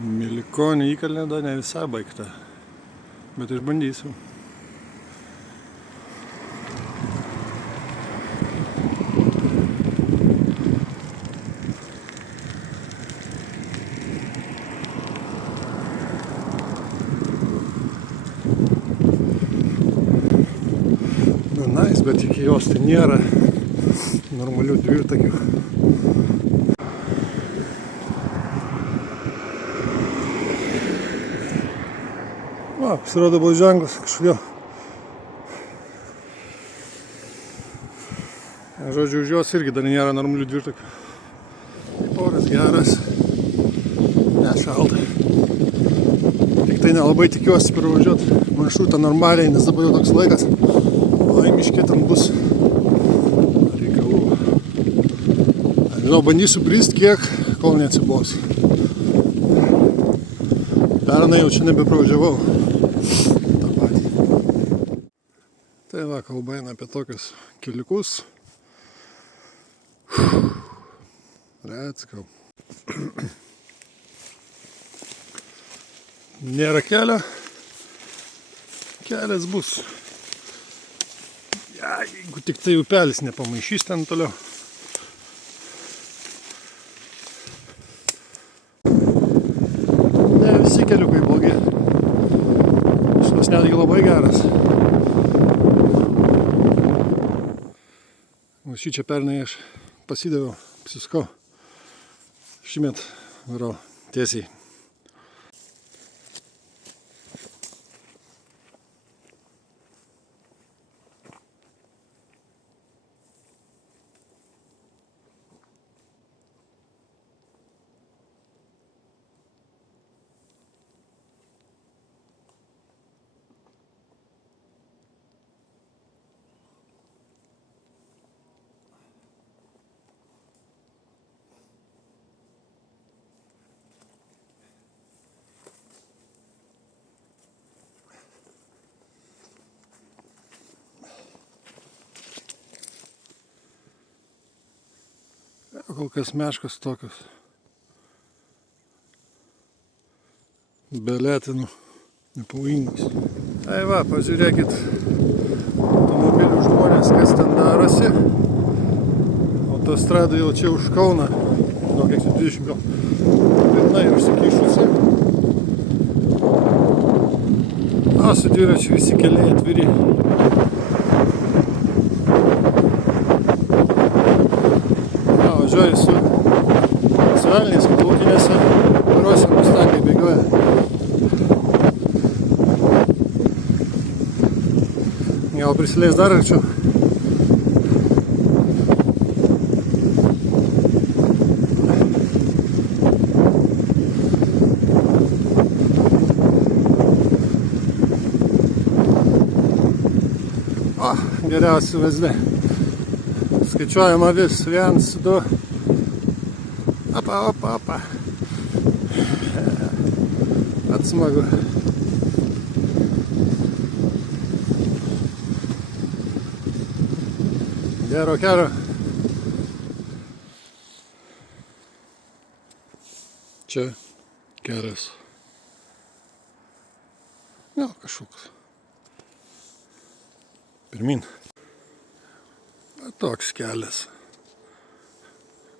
Milikonio įkalnė dar ne visai baigta, bet išbandysiu. Nice, bet iki jos tai nėra normalių dvirtakių. Va, pasirodo buvo ženklas kažkodėl. Žodžiu, už jos irgi dar nėra normalių dvirtakių. Oras geras, nešalta. Tik tai nelabai tikiuosi pervažiuoti maršrutą normaliai, nes dabar jau toks laikas. Miške ten bus reikalų. Nežinau, bandysiu brist kiek, kol neatsibos. Pernai jau čia nebepravažiavau tą patį. Tai va, kalba eina apie tokius keliukus. Let's go. Nėra kelio. Kelias bus. Jeigu tik tai upelis nepamaišys ten toliau. Ne visi keliukai blogi. Šitas netgi labai geras. Šį čia pernai aš pasidaviau, apsisukau. Šįmet varau tiesiai. Kol kas meškos tokios. Belėtinų, nepavojingos. Tai va, pažiūrėkit automobilių žmonės, kas ten darosi. Autostrada jau čia už Kauną. Gal kiek 20 gal. Pilnai užsikišusi. O, su dviračiu visi keliai atviri. Važiuoju su velniais plaukinėse, kuriuose mustangai bėgioja. Gal prisileis dar arčiau. O, geriausi vaizdai. Skaičiuojama vis 1, 2. Opa. Atsmagu. Gero kelio. Čia kelias. Gal kažkoks. Pirmin. Toks kelias.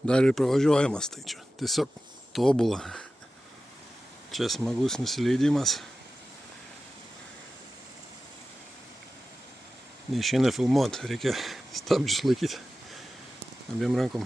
Dar ir pravažiuojamas, tai čia tiesiog tobula. Čia smagus nusileidimas. Neišeina filmuoti, reikia stabdžius laikyti abiem rankom.